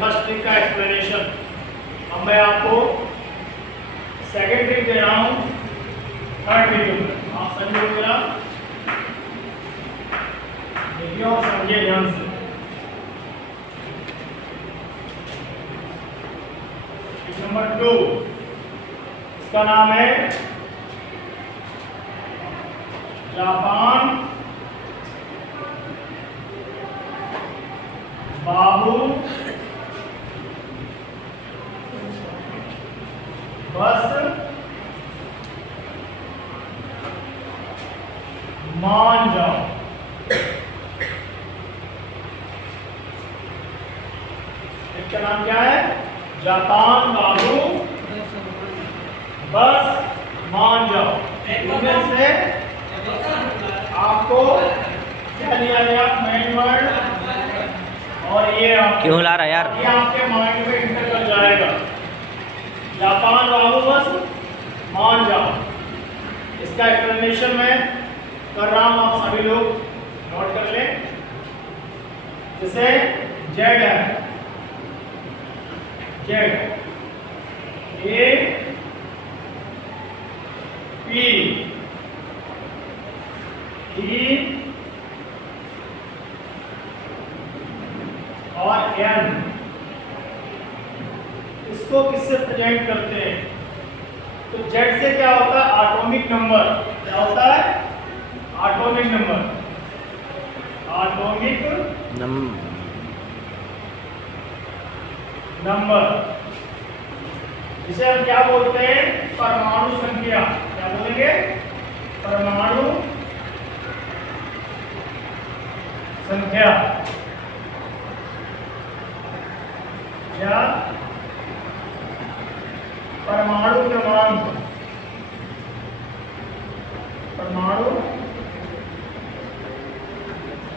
First trick का explanation. अब मैं आपको सेकेंड ट्रिक दे रहा हूँ थर्ड ट्रिक। आप समझो मेरा, देखिए और समझिए ध्यान से। ट्रिक नंबर 2, इसका नाम है जापान बाबू बस मान जाओ। इसका नाम क्या है? जापान बाबू बस मान जाओ। इनमें से आपको क्या लिया गया? मेन वर्ड, और ये क्यों ला रहा यार? ये आपके माइंड में इंटर कर जाएगा। जापान बाबू बस मान जाओ। इसका एक्सप्लेनेशन मैं कर रहा हूं, आप सभी लोग नोट कर लें। जैसे जेड है, जेड ए पी ई और एन, इसको किससे प्रेजेंट करते हैं? तो जेड से क्या होता है? Atomic number. क्या होता है? Atomic number. एटॉमिक नंबर, जिसे हम क्या बोलते हैं? परमाणु संख्या। क्या बोलेंगे? परमाणु संख्या या परमाणु क्रमांक। परमाणु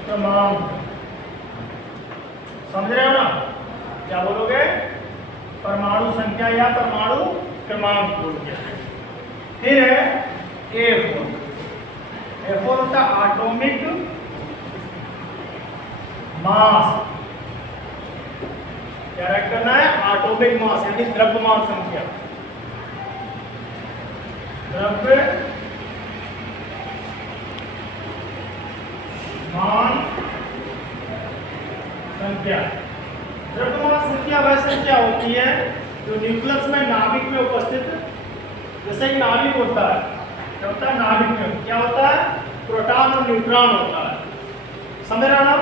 क्रमांक, समझ रहे हो ना? क्या बोलोगे? परमाणु संख्या या परमाणु क्रमांक बोलोगे। फिर है A4। A4 होता है एटॉमिक मास। क्या रख करना है? एटॉमिक मास यानी द्रव्यमान संख्या। द्रव्यमान संख्या। द्रव्यमान संख्या वह संख्या होती है जो न्यूक्लियस में, नाभिक में उपस्थित, जैसे कि नाभिक होता है, क्या होता है? नाभिक में क्या होता है? प्रोटॉन और न्यूट्रॉन होता है। समझ रहे हो ना?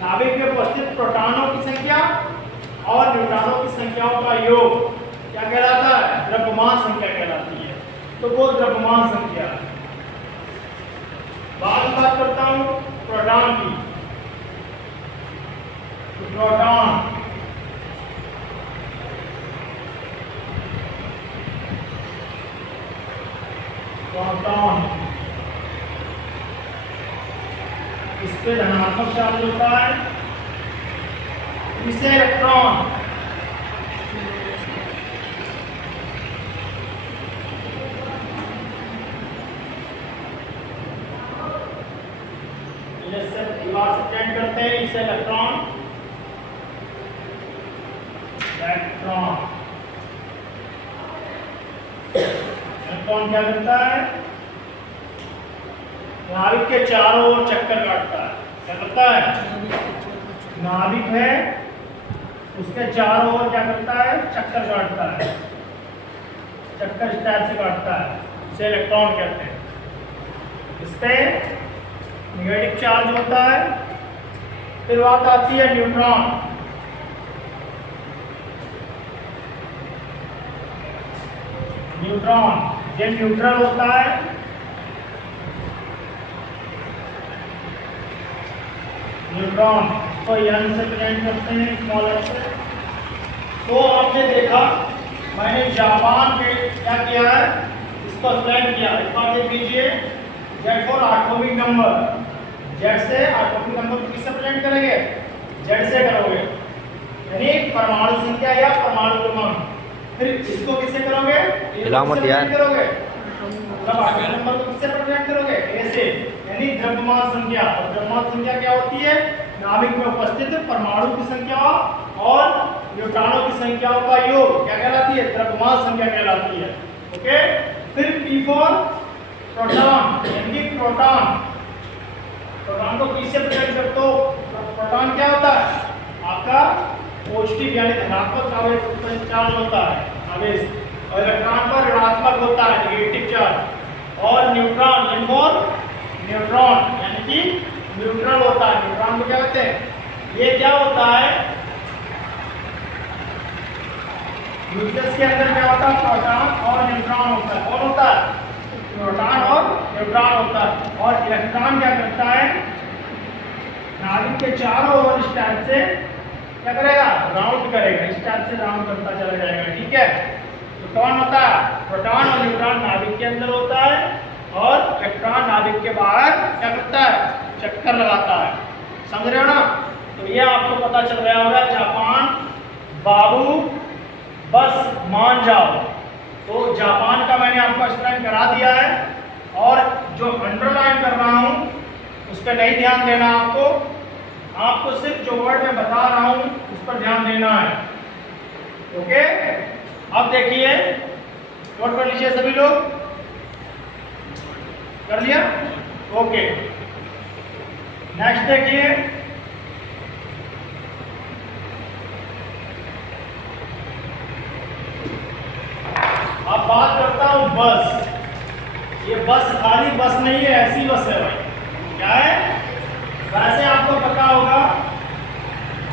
नाभिक में उपस्थित प्रोटॉनों की संख्या और न्यूट्रॉनों की संख्याओं का योग क्या कहलाता है? द्रव्यमान संख्या कहलाती है। तो वो द्रव्यमान संख्या। बात करता हूं प्रोटॉन की। प्रोटॉन प्रोटॉन इस पे धनात्मक चार्ज होता है। इसे इलेक्ट्रॉन दीवार से अटैच करते हैं। इसे इलेक्ट्रॉन इलेक्ट्रॉन क्या करता है? नाभिक के चारों ओर चक्कर काटता है। क्या करता है? नाभिक है, उसके चारों ओर क्या करता है? चक्कर काटता है। चक्कर इस टाइप से काटता है, इसे इलेक्ट्रॉन कहते हैं। इस पे नेगेटिव चार्ज होता है। फिर बात आती है न्यूट्रॉन। न्यूट्रॉन ये न्यूट्रल होता है। न्यूट्रॉन तो यन से प्रेजेंट करते हैं, स्मॉल एन से। तो आपने देखा, मैंने जापान पे क्या किया है? इसको एक्सप्लेन किया। एक बार देख लीजिए। Z for atomic number. Z से एटॉमिक नंबर को किससे प्रेजेंट करेंगे? जेड से करोगे, यानी परमाणु संख्या या परमाणु क्रमांक। फिर इसको किससे करोगे? करोगे मतलब एटॉमिक नंबर को किससे प्रेजेंट करोगे? ए से, यानी द्रव्यमान संख्या। और द्रव्यमान संख्या क्या होती है? नाभिक में उपस्थित परमाणु की संख्या और न्यूट्रॉनों की संख्याओं का योग क्या कहलाती है? द्रव्यमान संख्या कहलाती है। ओके, फिर P फॉर प्रोटॉन, यानी प्रोटॉन। प्रोटॉन को किससे प्रेरित करते हो? प्रोटॉन क्या होता है? आपका पॉजिटिव यानी धनात्मक आवेश चार्ज होता है आवेश, और इलेक्ट्रॉन पर ऋणात्मक होता है नेगेटिव चार्ज। और न्यूट्रॉन न्यूट्रॉन यानी कि न्यूट्रल होता है। न्यूट्रॉन को क्या कहते हैं? ये क्या होता है? न्यूक्लियस के अंदर क्या होता है? प्रोटॉन और न्यूट्रॉन होता है। कौन होता है? प्रोटॉन और न्यूट्रॉन होता है। और इलेक्ट्रॉन क्या करता है? नाभिक के चारों ओर इस टाइप से क्या करेगा? राउंड करेगा, इस टाइप से राउंड करता चला जाएगा। ठीक है, तो कौन होता है? प्रोटॉन और न्यूट्रॉन नाभिक के अंदर होता है, और इलेक्ट्रॉन नाभिक के बाहर क्या करता है? चक्कर लगाता है। समझ रहे हो ना? तो ये आपको पता चल रहा होगा। जापान बाबू बस मान जाओ। तो जापान का मैंने आपको एक्सप्लेन करा दिया है, और जो अंडरलाइन कर रहा हूँ उस पर नहीं ध्यान देना आपको सिर्फ जो वर्ड मैं बता रहा हूँ उस पर ध्यान देना है। ओके, अब देखिए, नोट कर लीजिए सभी लोग। कर लिया? ओके, नेक्स्ट देखिए, अब बात करता हूं बस। ये बस खाली बस नहीं है, ऐसी बस है भाई। क्या है? वैसे आपको पता होगा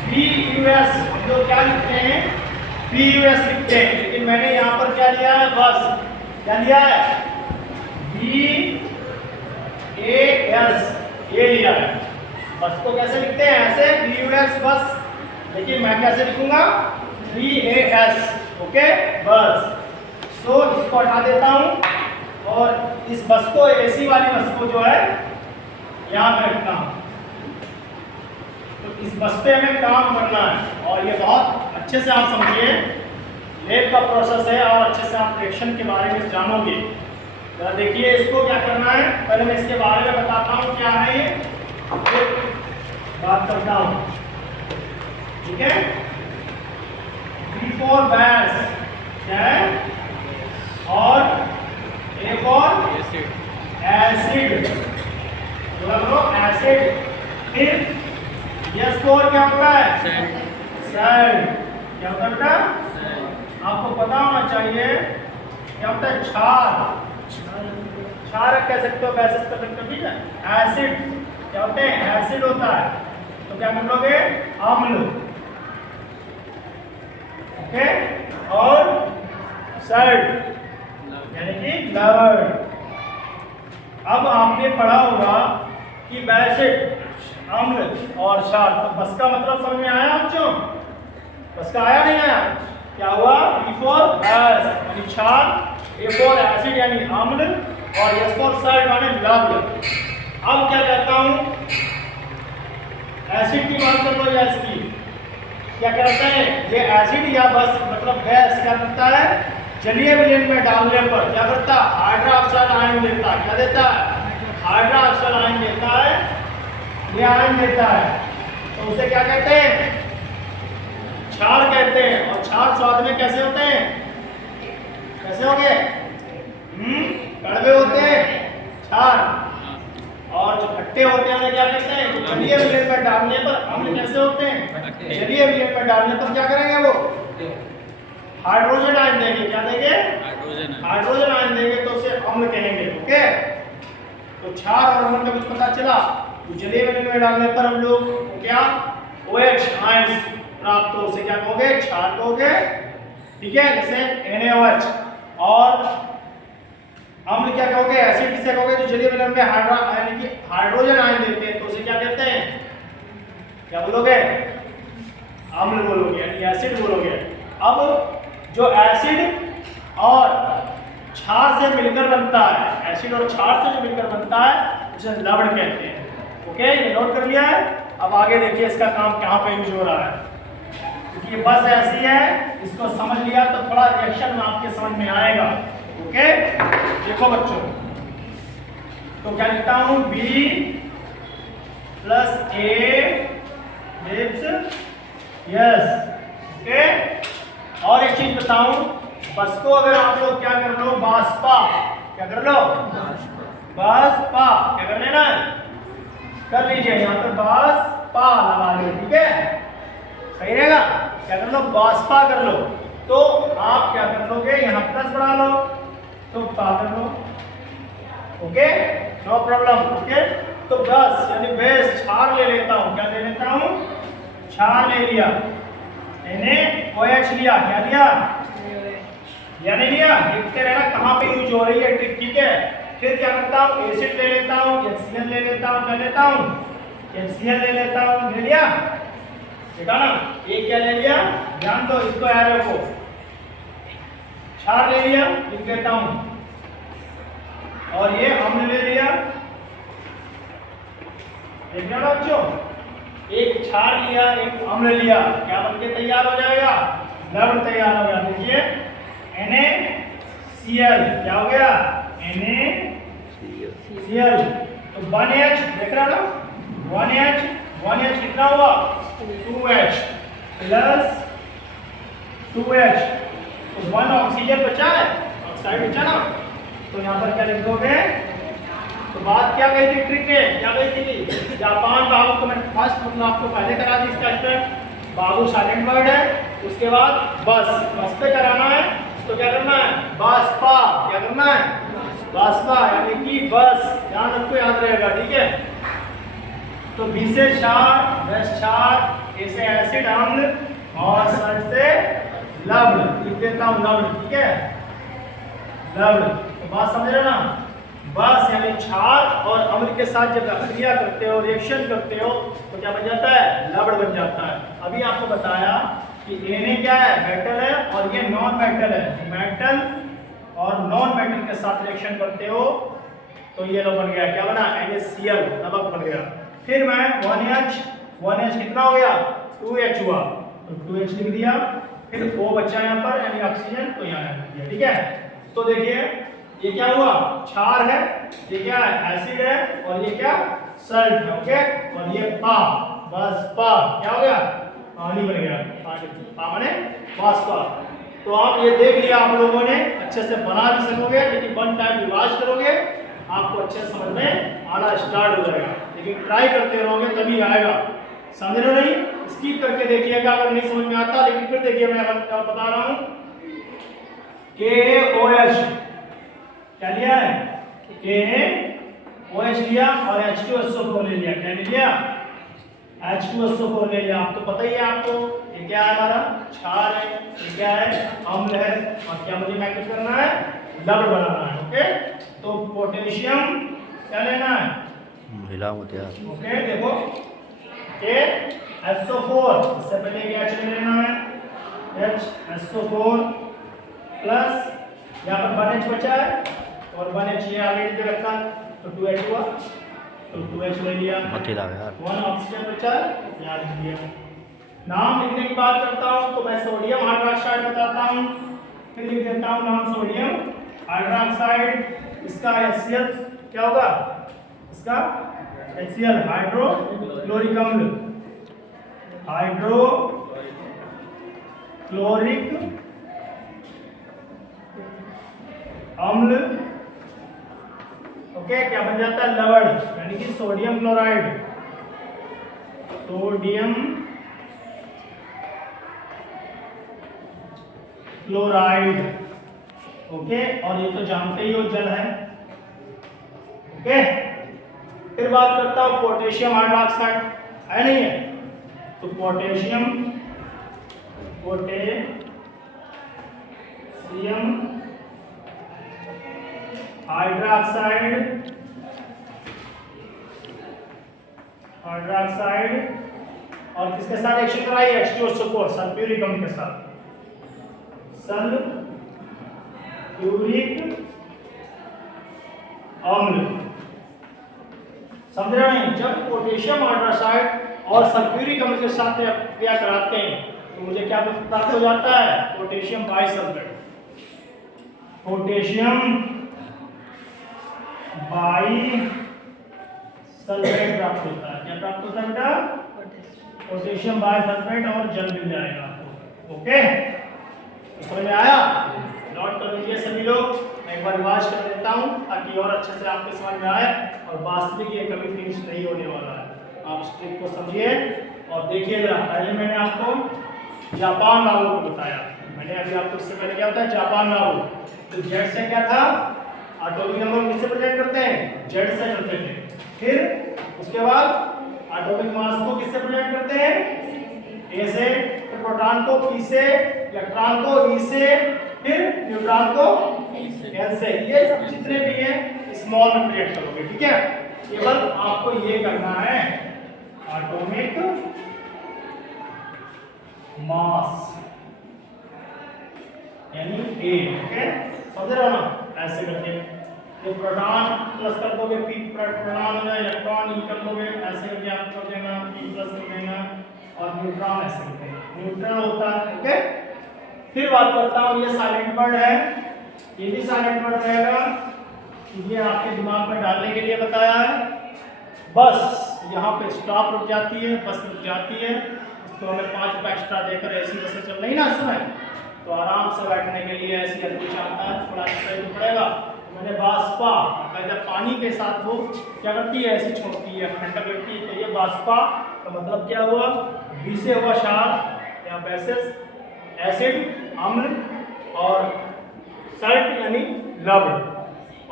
PUS, हम लोग क्या लिखते हैं? PUS लिखते हैं, लेकिन मैंने यहाँ पर क्या लिया है? बस। क्या लिया है? BAS, ये लिया है। बस को कैसे लिखते हैं? ऐसे PUS बस, लेकिन मैं कैसे लिखूंगा? BAS। ओके, बस। तो इसको हटा देता हूं, और इस बस को, एसी वाली बस को जो है यहाँ पे रखता हूं। तो इस बस पे हमें काम करना है, और ये बहुत अच्छे से आप समझिए, लेब का प्रोसेस है, और अच्छे से आप रिएक्शन के बारे में जानोगे। जरा देखिए इसको क्या करना है। पहले मैं इसके बारे में बताता हूँ क्या है ये, फिर बात करता हूँ। ठीक है, B फॉर बैस क्या है, और A फॉर एसिड, एसिड। फिर S फॉर क्या होता है? सैल्ट। क्या होता है? आपको पता होना चाहिए क्या होता है? क्षार। क्षार कह सकते हो, बेसिस कर सकते हो। ठीक है, एसिड क्या होते हैं? एसिड होता है। तो क्या कर लोगे? अम्ल। ओके, और सल्ट यानी कि लवण। अब आपने पढ़ा होगा कि बेसिड, अम्ल और क्षार। तो बस का मतलब समझ में आया बच्चों? बस का आया नहीं आया? क्या हुआ? B फॉर बेस यानी क्षार, A फॉर एसिड यानी अम्ल, और S फॉर सल्ट यानी लवण। अब क्या कहता हूं? एसिड की बात कर लो या इसकी, क्या कहता है? ये एसिड या बस मतलब गैस क्या करता है? जलीय विलयन में डालने पर क्या करता है? हाइड्रोक्साइड आयन देता है। क्या देता है? हाइड्रोक्साइड आयन देता है, ये आयन देता है। तो उसे क्या कहते हैं? क्षार कहते हैं। और क्षार स्वाद में कैसे होते हैं? कैसे होंगे? कड़वे होते हैं क्षार, और जो खट्टे होते हैं उन्हें क्या कहते हैं? तो जलीय विलयन में डालने पर अम्ल कैसे होते हैं? जलीय विलयन में डालने पर क्या करेंगे? वो हाइड्रोजन आयन देंगे। क्या देंगे? हाइड्रोजन आयन देंगे, तो उसे अम्ल कहेंगे। ओके, तो क्षार और अम्ल का कुछ पता चला। तो जलीय विलयन में डालने पर हम लोग क्या OH आयन प्राप्त हो, उसे क्या कहोगे? क्षार कहोगे। ठीक है, जैसे NaOH। और अम्ल क्या कहोगे? एसिड किसे कहोगे? जो जलीय विलयन में यानी कि हाइड्रोजन आयन देते हैं, तो उसे क्या कहते हैं? क्या बोलोगे? अम्ल बोलोगे, यानी एसिड बोलोगे। अब जो एसिड और क्षार से मिलकर बनता है, एसिड और क्षार से जो मिलकर बनता है उसे लवण कहते हैं। ओके, ये नोट कर लिया है। अब आगे देखिए इसका काम कहाँ पे यूज हो रहा है, क्योंकि ये बस ऐसी है, इसको समझ लिया तो थोड़ा रिएक्शन में आपके समझ में आएगा। ओके, देखो बच्चों, तो क्या लिखता हूँ? B + A chips, yes, okay. और एक चीज बताऊं, बस को अगर आप लोग क्या कर लो, बाष्पा, क्या कर लो, बाष्पा, क्या कर लेना, कर लीजिए यहाँ पे बाष्पा लगा लो, ठीक है, सही रहेगा। क्या कर लो, बाष्पा कर लो। तो आप क्या कर लोगे, यहाँ प्लस बढ़ा लो तो पा कर लो, ओके, नो प्रॉब्लम, ओके। तो बस यानी बेस छार ले लेता हूँ, क्या ले लेता हूँ, छार ले लिया, NaOH लिया, क्या लिया, या नहीं लिया, देखते रहना कहाँ पे यूज हो रही है ट्रिक, ठीक है। फिर क्या करता हूँ, एसिड ले लेता हूँ, HCl ले लेता हूँ, क्या लेता हूँ, HCl ले लेता हूँ, ले लिया, देखा ना, एक क्या ले लिया, ध्यान दो इसको, एरो को छार ले लिया, लिख देता हूँ, और ये हमने ले लिया, देख रहे हो बच्चों, एक छार लिया, एक अम्ल लिया, क्या बनके तैयार हो जाएगा, लवण तैयार हो गया। देखिए NaCl क्या हो गया, NaCl, तो 1H देख रहा ना, 1H कितना हुआ, 2H प्लस 2H, तो 1 ऑक्सीजन बचा है, ऑक्साइड बचा ना, तो यहाँ पर क्या लिख दोगे। तो बात क्या गई थी, ट्रिक है क्या गई थी, जापान बाबू को मैंने फर्स्ट मतलब आपको पहले करा दी इसका स्टेप, बाबू साइलेंट वर्ड है, उसके बाद बस पे कराना है, तो क्या करना है, बाष्पा, क्या करना है, बाष्पा, यानी कि बस, ध्यान रखो, याद रहेगा, ठीक है। तो बी से क्षार, वेस्ट क्षार, ए से एसिड अम्ल, और सल्ट से लवण, लिख देता हूँ लवण, ठीक है, लवण। तो बात समझ रहे ना, बस यानी क्षार और अम्ल के साथ जब क्रिया करते हो, रिएक्शन करते हो, तो क्या बन जाता है, लवण बन जाता है। अभी आपको बताया कि Na क्या है, मेटल है, और ये नॉन मेटल है, मेटल और नॉन मेटल के साथ रिएक्शन करते हो तो ये लोग बन गया, क्या बना, NaCl, नमक बन गया। फिर मैं 1H कितना हो गया, 2H हुआ, तो 2H लिख दिया, फिर O बचा यहाँ पर यानी ऑक्सीजन, तो यहाँ लिख दिया, ठीक है। तो देखिए ये क्या हुआ, क्षार है, ये क्या है, एसिड है, और ये क्या, सल्ट है, ओके, और ये पा, बस पा क्या हो गया, पानी बन गया, पा माने बाष्पा। तो आप ये देख लिया आप लोगों ने, अच्छे से बना भी सकोगे, लेकिन 1 टाइम रिवाइज करोगे आपको अच्छे से समझ में आना स्टार्ट हो जाएगा, लेकिन ट्राई करते रहोगे तभी आएगा, समझ रहे हो नहीं, स्किप करके देखिएगा अगर नहीं समझ में आता, लेकिन फिर देखिए मैं बता रहा हूँ, KOH क्या लिया है, KOH लिया, और H2SO4 ले लिया, क्या ले लिया, H2SO4 ले लिया। आप तो पता ही है आपको, ये क्या है, हमारा क्षार है, ये क्या है, अम्ल है, और क्या मुझे मैकेट करना है, लवण बनाना है, ओके। तो पोटेशियम क्या लेना है, मिला होते यार, ओके, देखो HSO4, इससे पहले क्या ले लेना है, HSO4 प्लस, यहाँ पर 1H बचा है, और 1H ये आगे दे रखा, तो 2H हुआ, तो 2H ले लिया, मत हिला यार, 1 ऑक्सीजन बचा है, यहाँ लिख दिया। नाम लिखने की बात करता हूँ तो मैं सोडियम हाइड्रोक्साइड बताता हूँ, फिर लिख देता हूँ नाम सोडियम हाइड्रोक्साइड, इसका HCl क्या होगा, इसका HCl हाइड्रोक्लोरिक अम्ल, हाइड्रोक्लोरिक अम्ल, ओके, क्या बन जाता है, लवण, यानी कि sodium chloride, sodium chloride, okay. और ये तो जानते ही हो जल है, ओके। फिर बात करता हूं पोटेशियम हाइड्रोक्साइड, है नहीं है, तो पोटेशियम हाइड्रोक्साइड और किसके साथ रिएक्शन कराई, H2SO4 सल्फ्यूरिक अम्ल के साथ, सल्फ्यूरिक अम्ल, समझ रहे हैं। जब पोटेशियम हाइड्रोक्साइड और सल्फ्यूरिक अम्ल के साथ क्रिया कराते हैं तो मुझे क्या प्राप्त हो जाता है, पोटेशियम बाइसल्फेट, पोटेशियम बाइसल्फेट प्राप्त होता है। क्या प्राप्त होता है बेटा, पोटेशियम बाइसल्फेट और जल मिल जाएगा आपको। ओके, समझ में आया? नोट कर लीजिए सभी लोग। मैं एक बार रिवाइज कर देता हूँ ताकि और अच्छे से आपके समझ में आए और वास्तविक ये कभी फिनिश नहीं होने वाला है। आप इस ट्रिक को समझिए और देखिए जरा। पहले मैंने आपको जापान नावल को बताया, मैंने अभी आपको इससे पहले क्या होता है जापान नावल। तो जेड से क्या था, एटॉमिक नंबर किससे प्रेजेंट करते हैं, जेड से करते थे। फिर उसके बाद एटॉमिक मास को किससे प्रेजेंट करते हैं, ए से, फिर प्रोटॉन को पी से, इलेक्ट्रॉन को ई से, फिर न्यूट्रॉन को एन से। ये सब जितने भी हैं स्मॉल में प्रेजेंट करोगे, ठीक है। केवल आपको ये करना है एटॉमिक मास यानी ए। ओके, समझ रहे हो ना? ऐसे करके ये प्रोटॉन प्लस कर दोगे, पी प्रोटॉन हो जाए, इलेक्ट्रॉन ई कर दोगे, ऐसे करके आप कर देना, पी प्लस कर देना, और न्यूट्रॉन ऐसे करके न्यूट्रॉन होता है। ओके, फिर बात करता हूँ, ये साइलेंट वर्ड है, ये भी साइलेंट वर्ड रहेगा, ये आपके दिमाग में डालने के लिए बताया है। बस यहाँ पे स्टॉप रुक जाती है, बस रुक जाती है। इसको हमें 5 रुपये एक्स्ट्रा देकर ऐसी बसें चल रही ना सुबह, तो आराम से बैठने के लिए ऐसी हल्की चाहता है, थोड़ा एक्स्ट्रा ही पड़ेगा। मैंने बाष्पा कहते पानी के साथ वो क्या करती है, ऐसी छोड़ती है, ठंडक लगती है। तो ये बाष्पा का मतलब क्या हुआ, बी से हुआ क्षार या बेसिस, एसिड अम्ल, और सल्ट यानी लवण,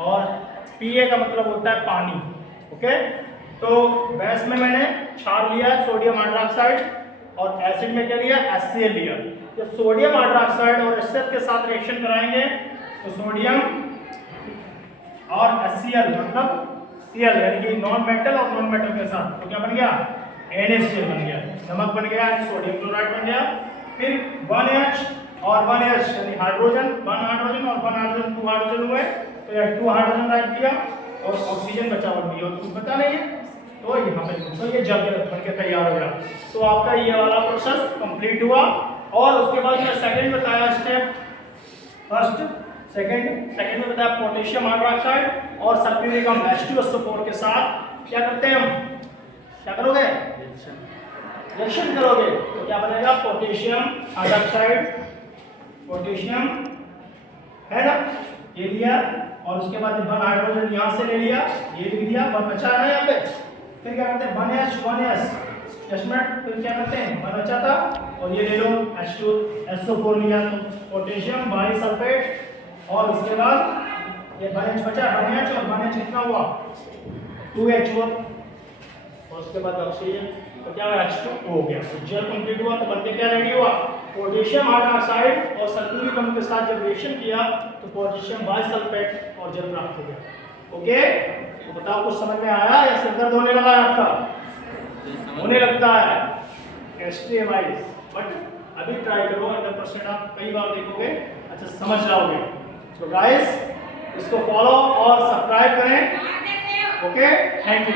और पीए का मतलब होता है पानी। ओके, तो बेस में मैंने क्षार लिया है सोडियम हाइड्रोक्साइड, और एसिड में क्या लिया, HCl लिया। जब सोडियम हाइड्रोक्साइड और HCl के साथ रिएक्शन कराएंगे तो सोडियम और HCl मतलब Cl यानी कि नॉन मेटल और नॉन मेटल के साथ, तो क्या बन गया, NaCl बन गया, नमक बन गया, सोडियम क्लोराइड बन गया। फिर 1H और 1H यानी हाइड्रोजन, 1 हाइड्रोजन और 1 हाइड्रोजन, 2 हाइड्रोजन हुए, तो यह 2 हाइड्रोजन रख दिया और ऑक्सीजन बचा बन गया, और कुछ बचा नहीं है तो यहाँ पे तो ये जल बन के तैयार हो गया। तो आपका ये वाला प्रोसेस कंप्लीट हुआ। और उसके बाद मैं सेकंड बताया स्टेप, फर्स्ट सेकंड में बताया पोटेशियम हाइड्रोक्साइड और सल्फ्यूरिक अम्ल H2SO4 के साथ क्या करते हैं हम, क्या करोगे, रिएक्शन करोगे, तो क्या बनेगा, पोटेशियम हाइड्रोक्साइड, पोटेशियम है ना, ये लिया, और उसके बाद 1 हाइड्रोजन यहाँ से ले लिया, ये भी दिया, 1 बचा है यहाँ पे। फिर क्या करते हैं 1H जस्टमेंट, फिर क्या करते हैं 1 बचा था, और ये ले लो H2SO4 लिया, तो पोटेशियम बाइसल्फेट, और उसके बाद ये 1H बचा, 1H और 1H कितना हुआ, 2H हुआ, और उसके बाद ऑक्सीजन, तो क्या H2O हो गया। तो जेल कंप्लीट हुआ, तो बनके क्या रेडी हुआ, पोटेशियम हाइड्रोक्साइड और सल्फ्यूरिक अम्ल के साथ जब रिएक्शन किया तो पोटेशियम बाइसल्फेट और जल प्राप्त हो गया। ओके, तो बताओ कुछ समझ में आया या सिर दर्द होने लगा है आपका, होने लगता है एस्ट्रियमाइज, बट अभी ट्राई करो, 100% आप कई बार देखोगे, अच्छा समझ जाओगे। तो गाइस इसको फॉलो और सब्सक्राइब करें। Okay, thank you.